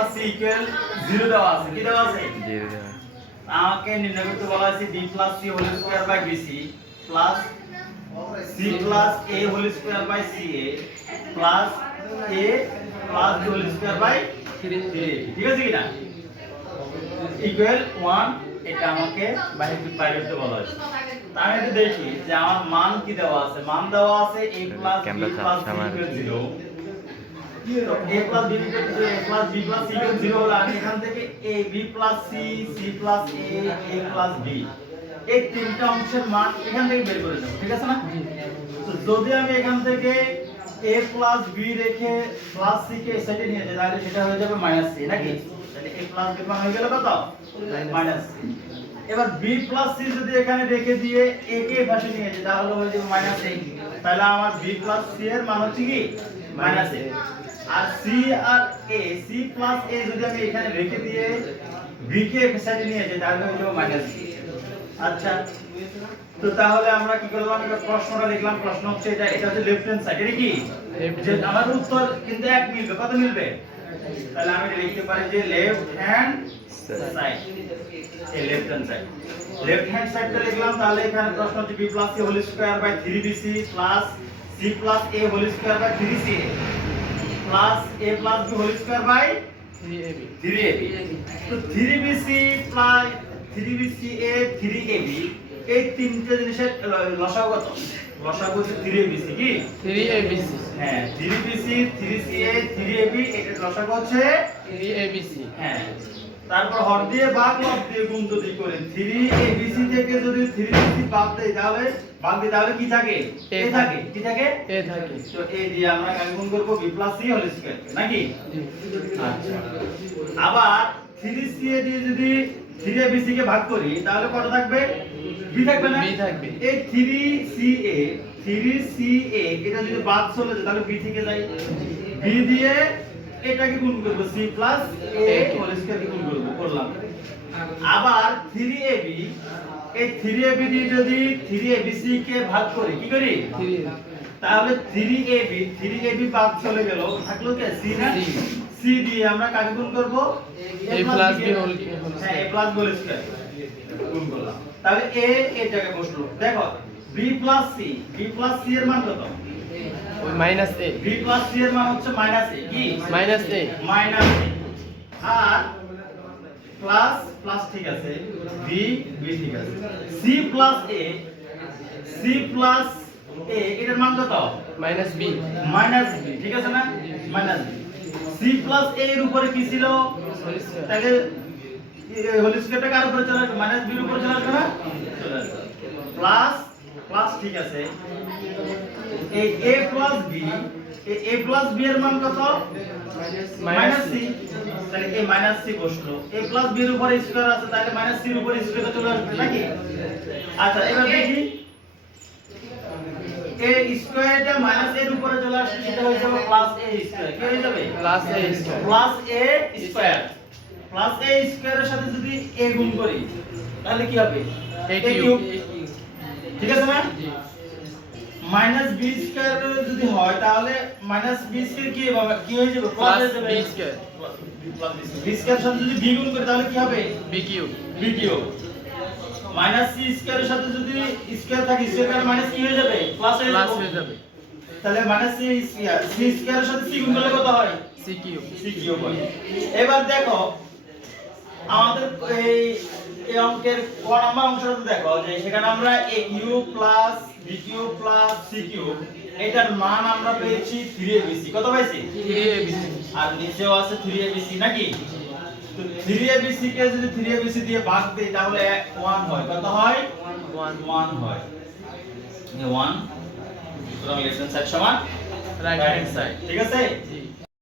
Plus C equal 0 দেওয়া আছে, কি দেওয়া আছে? 0 দেওয়া। আমাকে নির্ণয় করতে বলা হয়েছে b plus c whole square by bc plus c plus a whole square by ca plus a plus b whole square by 3, ঠিক আছে কি না? ইকুয়াল 1, এটা আমাকে বাইরে করতে বলা হয়েছে। আমি একটু দেখি যে আমার মান কি দেওয়া আছে। মান দেওয়া আছে a plus b plus c equal 0। তো a plus b equal 0, a plus b plus c equal 0 হলে আমি এখান থেকে a b plus c c plus a plus b এই তিনটা অংশের মান এখান থেকে বের করে নেব, ঠিক আছে না? তো যদি আমি এখান থেকে a প্লাস b রেখে প্লাস c কে এই সাইডে নিয়ে যাই তাহলে সেটা হয়ে যাবে মাইনাস c, নাকি? তাহলে a প্লাস b মান হয়ে গেল কত? Minus c। এবার b প্লাস c যদি এখানে রেখে দিয়ে a কে পাশে নিয়ে যাই তাহলে হয়ে যাবে মাইনাস a। তাহলে আমার b প্লাস c এর মান হচ্ছে কি? Minus a। আর c আর a, c প্লাস a যদি আমি এখানে রেখে দিয়ে b কে এই সাইডে নিয়ে যাই তাহলে হয়ে যাবে মাইনাস c। আচ্ছা, তো তাহলে আমরা কি করলাম? এটা প্রশ্নটা লিখলাম। প্রশ্ন হচ্ছে এটা হচ্ছে লেফট হ্যান্ড সাইড। এটা কি? যে আমার উত্তর কিন্তু এক মিলবে। কত মিলবে? তাহলে আমি লিখতে পারি যে লেফট হ্যান্ড সাইড, এই left hand side. Left hand সাইডটা লিখলাম। তাহলে এখানে প্রশ্ন হচ্ছে b plus c whole square by 3bc plus c plus a whole square by 3ca plus a plus b whole square by 3ab। তো 3bc plus 3bca 3ab এই তিনটে জিনিসের লসাগু কত? লসাগু হচ্ছে 3abc, কি? 3abc। হ্যাঁ, 3bc 3ca 3ab এর লসাগু হচ্ছে 3abc। হ্যাঁ, তারপর হর দিয়ে ভাগ লব দিয়ে গুণ যদি করেন 3abc থেকে যদি 3bc বাদ দেই তাহলে কি থাকে? a থাকে, কি থাকে? a থাকে। তো a দিয়ে আমরা কাকে গুণ করব? b plus c whole square, নাকি? আচ্ছা, আবার 3ca দিয়ে যদি 3abc কে ভাগ করি তাহলে কত থাকবে? b থাকবে না? b থাকবে। এই 3ca এটা যদি বাদ চলে যায় তাহলে b থেকে যায়। b দিয়ে এটাকে গুণ করব c plus a whole square কে গুণ করলাম। আবার 3ab এই 3ab দিয়ে যদি 3abc কে ভাগ করি, কি করি? 3 তাহলে 3ab বাদ চলে গেল, থাকলো কি? c না? c দিয়ে আমরা কাকে গুণ করব? a প্লাস b হোল হ্যাঁ, a plus b whole square গুণ করলাম। তাহলে a এই জায়গায় বসলো। দেখো b প্লাস c এর মান কত? ওই minus a। b plus c এর মান হচ্ছে মাইনাস a, কি? Minus a। Minus a। আর প্লাস প্লাস ঠিক আছে, b ঠিক আছে। c প্লাস a এটার মান কত? Minus b। মাইনাস b, ঠিক আছে না? Minus b। c plus a এর উপরে কি ছিল? তাহলে হোল স্কয়ারটা কার উপরে চলে আসবে? মাইনাস b এর উপরে চলে আসবে না? চলে আসবে। প্লাস প্লাস ঠিক আছে, এই a প্লাস b এর মান কত? Minus c। তাহলে এই মাইনাস c বসলো। a প্লাস b এর উপরে স্কয়ার আছে, তাহলে মাইনাস c এর উপরে স্কয়ারটা চলে আসবে, নাকি? আচ্ছা, এবার দেখি a স্কয়ারটা মাইনাস a এর উপরে চলে আসছে, সেটা হয়ে যাবে প্লাস a স্কয়ার। কি হয়ে যাবে? Plus a square. Plus a square. Plus a স্কয়ারের সাথে যদি a গুণ করি তাহলে কি হবে? a a cube. ঠিক আছে না? মাইনাস b স্কয়ার যদি হয় তাহলে মাইনাস b স্কয়ার কি হয়ে যাবে? প্লাস হয়ে যাবে। b square. b স্কয়ারের সাথে যদি b গুণ করি তাহলে কি হবে? b cube. b cube. Minus c স্কয়ারের সাথে যদি স্কয়ার থাকে, স্কয়ার মাইনাস কি হয়ে যাবে? প্লাস হয়ে যাবে। তাহলে মাইনাস c স্কয়ারের সাথে c গুণ করলে কত হয়? c cube. c কিউব হয়। এবার দেখো আমাদের এই অঙ্কের ক নাম্বার অংশটা দেখো, যে সেখানে আমরা a cube plus b cube plus c cube এটার মান আমরা পেয়েছি 3abc। কত পাইছি? 3abc। আর নিচেও আছে 3abc, নাকি? তো 3abc কে যদি 3abc দিয়ে ভাগ দেই তাহলে 1 হয়। কত হয়? 1 হয়। এই 1 সুতরাং লেফট হ্যান্ড সাইড সমান রাইট হ্যান্ড সাইড। ঠিক আছে? জি।